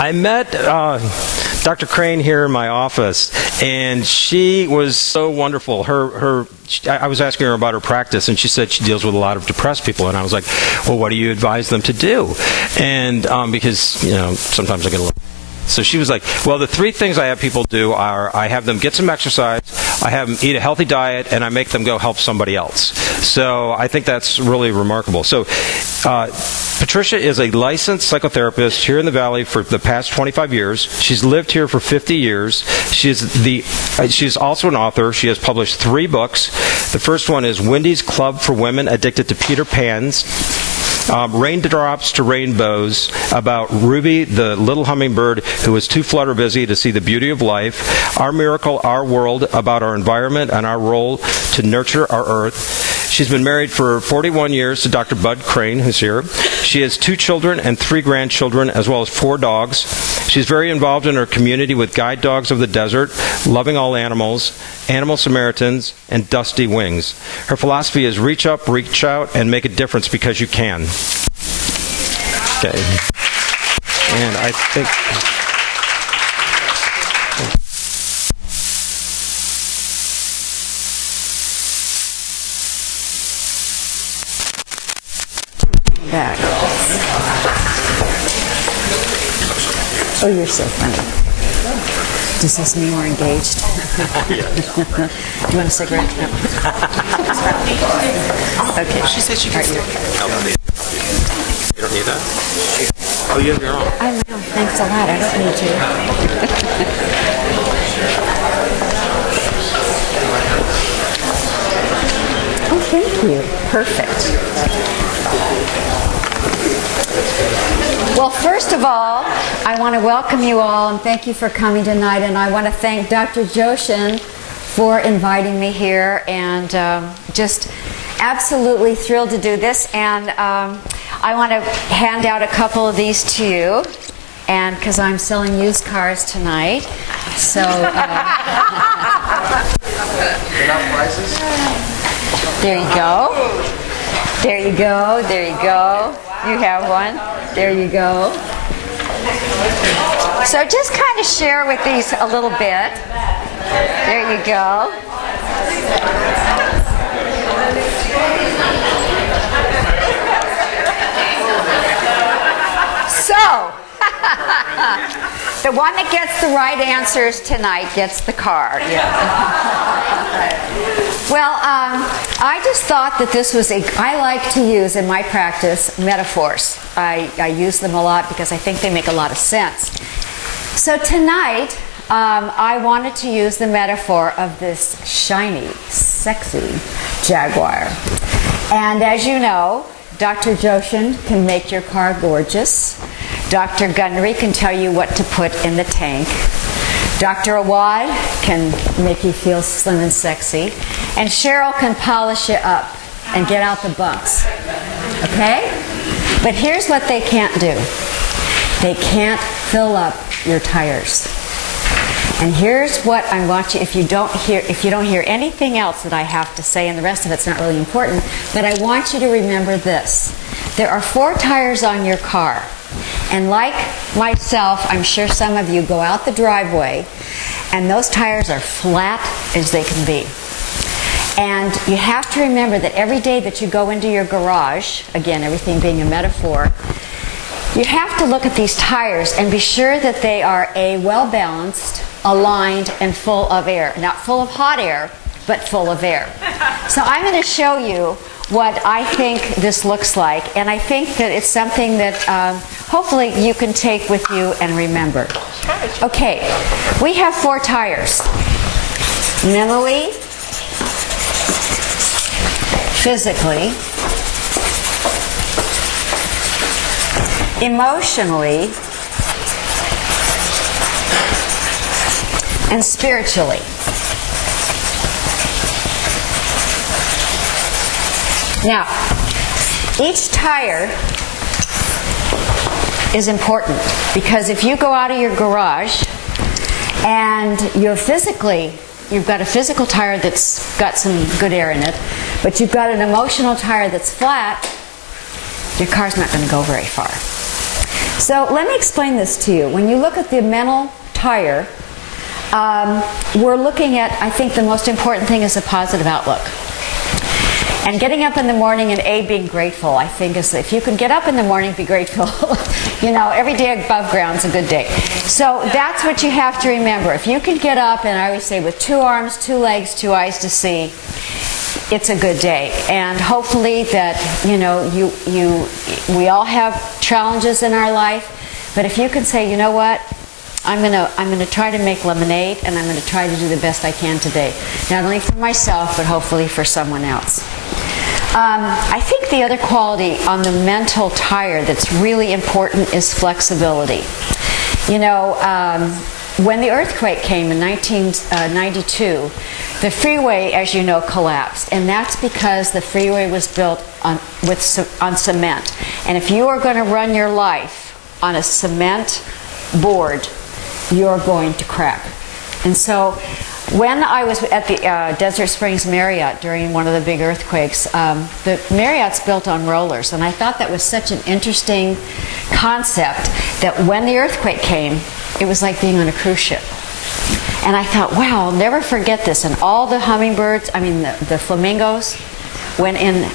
I met Dr. Crain here in my office, and she was so wonderful. I was asking her about her practice, and she said she deals with a lot of depressed people. And I was like, well, what do you advise them to do? And because, sometimes I get a little... So she was like, well, the three things I have people do are I have them get some exercise, I have them eat a healthy diet, and I make them go help somebody else. So I think that's really remarkable. So Patricia is a licensed psychotherapist here in the Valley for the past 25 years. She's lived here for 50 years. She's also an author. She has published 3 books. The first one is Wendy's Club for Women Addicted to Peter Pans. Raindrops to Rainbows, about Ruby, the little hummingbird who was too flutter busy to see the beauty of life. Our Miracle, Our World, about our environment and our role to nurture our earth. She's been married for 41 years to Dr. Bud Crain, who's here. She has 2 children and 3 grandchildren, as well as 4 dogs. She's very involved in her community with guide dogs of the desert, loving all animals, animal Samaritans, and dusty wings. Her philosophy is reach up, reach out, and make a difference because you can. Okay. And I think... Back. Oh, you're so funny. Does this mean we're engaged? Do you want a cigarette? No. Okay. She said she gets it. You don't need that? Oh, you have your own. I know. Thanks a lot. I don't need to. Oh, thank you. Perfect. Well, first of all, I want to welcome you all and thank you for coming tonight. And I want to thank Dr. Joshin for inviting me here, and just absolutely thrilled to do this. And I want to hand out a couple of these to you, and because I'm selling used cars tonight. So there you go. There you go. There you go. You have one. There you go. So just kind of share with these a little bit. There you go. So, the one that gets the right answers tonight gets the car. Well, I just thought that this was I like to use in my practice metaphors. I use them a lot because I think they make a lot of sense. So tonight, I wanted to use the metaphor of this shiny, sexy Jaguar. And as you know, Dr. Joshin can make your car gorgeous. Dr. Gunnery can tell you what to put in the tank. Dr. Awad can make you feel slim and sexy. And Cheryl can polish you up and get out the bumps. Okay? But here's what they can't do. They can't fill up your tires. And here's what I want you, if you don't hear anything else that I have to say, and the rest of it's not really important, but I want you to remember this. There are 4 tires on your car. And like myself, I'm sure some of you go out the driveway and those tires are flat as they can be. And you have to remember that every day that you go into your garage, again, everything being a metaphor, you have to look at these tires and be sure that they are well-balanced, aligned, and full of air. Not full of hot air, but full of air. So I'm going to show you what I think this looks like, and I think that it's something that hopefully you can take with you and remember. Okay, we have 4 tires. Mentally, physically, emotionally, and spiritually. Now, each tire is important because if you go out of your garage and you've got a physical tire that's got some good air in it, but you've got an emotional tire that's flat, your car's not going to go very far. So let me explain this to you. When you look at the mental tire, we're looking at, I think the most important thing is a positive outlook. And getting up in the morning and being grateful, I think, is if you can get up in the morning, be grateful. You know, every day above ground is a good day. So that's what you have to remember. If you can get up, and I always say with 2 arms, 2 legs, 2 eyes to see, it's a good day. And hopefully that, you know, we all have challenges in our life, but if you can say, you know what, I'm gonna try to make lemonade, and I'm gonna try to do the best I can today, not only for myself but hopefully for someone else. I think the other quality on the mental tire that's really important is flexibility. You know, when the earthquake came in 1992, the freeway, as you know, collapsed, and that's because the freeway was built on cement. And if you are going to run your life on a cement board, you're going to crack. And so when I was at the Desert Springs Marriott during one of the big earthquakes, the Marriott's built on rollers, and I thought that was such an interesting concept that when the earthquake came, it was like being on a cruise ship. And I thought, wow, I'll never forget this. And all the hummingbirds, I mean the flamingos, went in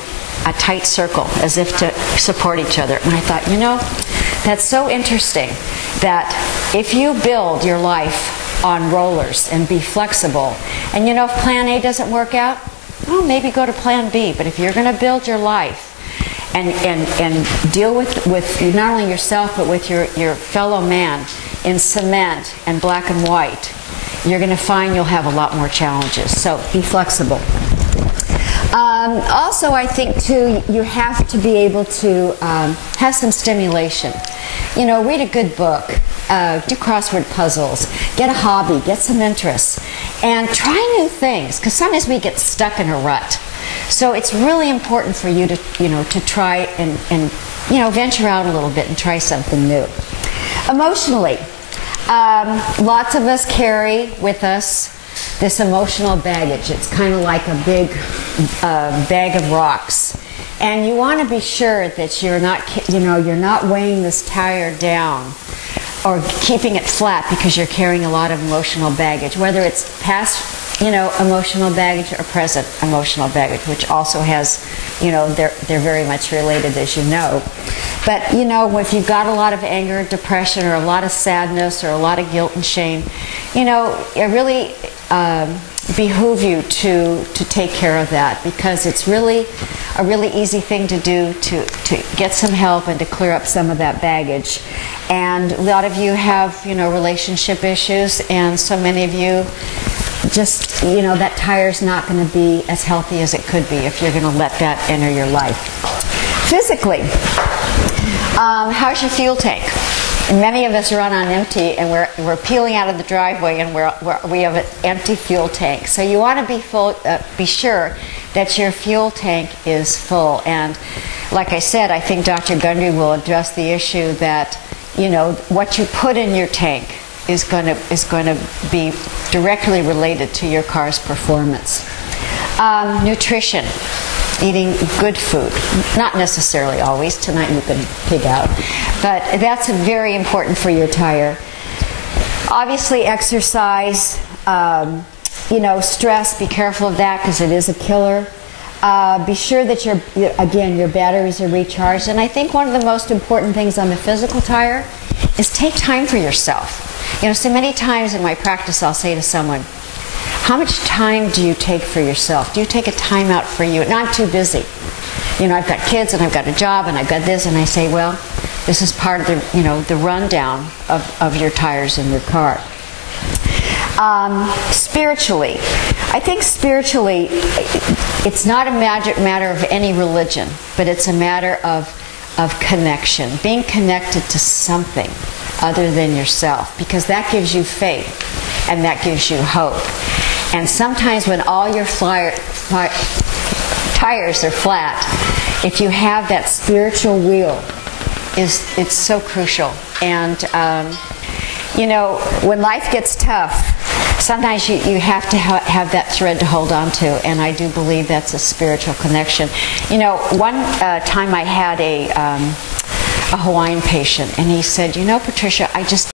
a tight circle as if to support each other. And I thought, you know, that's so interesting that if you build your life on rollers and be flexible, and you know, if plan A doesn't work out, well, maybe go to plan B. But if you're going to build your life and deal with not only yourself but with your fellow man in cement and black and white, you're going to find you'll have a lot more challenges. So be flexible. Also, I think too, you have to be able to have some stimulation. You know, read a good book, do crossword puzzles, get a hobby, get some interests, and try new things, because sometimes we get stuck in a rut. So it's really important for you to, you know, to try and you know, venture out a little bit and try something new. Emotionally, lots of us carry with us this emotional baggage. It's kind of like a big bag of rocks, and you want to be sure that you're not, you know, you're not weighing this tire down or keeping it flat because you're carrying a lot of emotional baggage, whether it's past, you know, emotional baggage or present emotional baggage, which also has, you know, they're very much related, as you know. But, you know, if you've got a lot of anger, depression, or a lot of sadness, or a lot of guilt and shame, you know, it really behoove you to take care of that, because it's really a really easy thing to do to get some help and to clear up some of that baggage. And a lot of you have, you know, relationship issues, and so many of you just, you know, that tire's not going to be as healthy as it could be if you're going to let that enter your life. Physically, how's your fuel tank? Many of us run on empty, and we're peeling out of the driveway, and we have an empty fuel tank. So you want to be sure that your fuel tank is full. And like I said, I think Dr. Gundry will address the issue that, you know, what you put in your tank is going to be directly related to your car's performance. Nutrition. Eating good food. Not necessarily always. Tonight you can pig out. But that's very important for your tire. Obviously exercise. You know, stress, be careful of that because it is a killer. Be sure that your batteries are recharged. And I think one of the most important things on the physical tire is take time for yourself. You know, so many times in my practice I'll say to someone, how much time do you take for yourself? Do you take a time out for you? And I'm too busy. You know, I've got kids and I've got a job and I've got this, and I say, well, this is part of the, you know, the rundown of your tires in your car. Spiritually, I think spiritually, it's not a matter of any religion, but it's a matter of connection, being connected to something other than yourself, because that gives you faith and that gives you hope. And sometimes when all your tires are flat, if you have that spiritual wheel, it's so crucial. And you know, when life gets tough, sometimes you have to have that thread to hold on to, and I do believe that's a spiritual connection. You know, one time I had a Hawaiian patient, and he said, "You know, Patricia, I just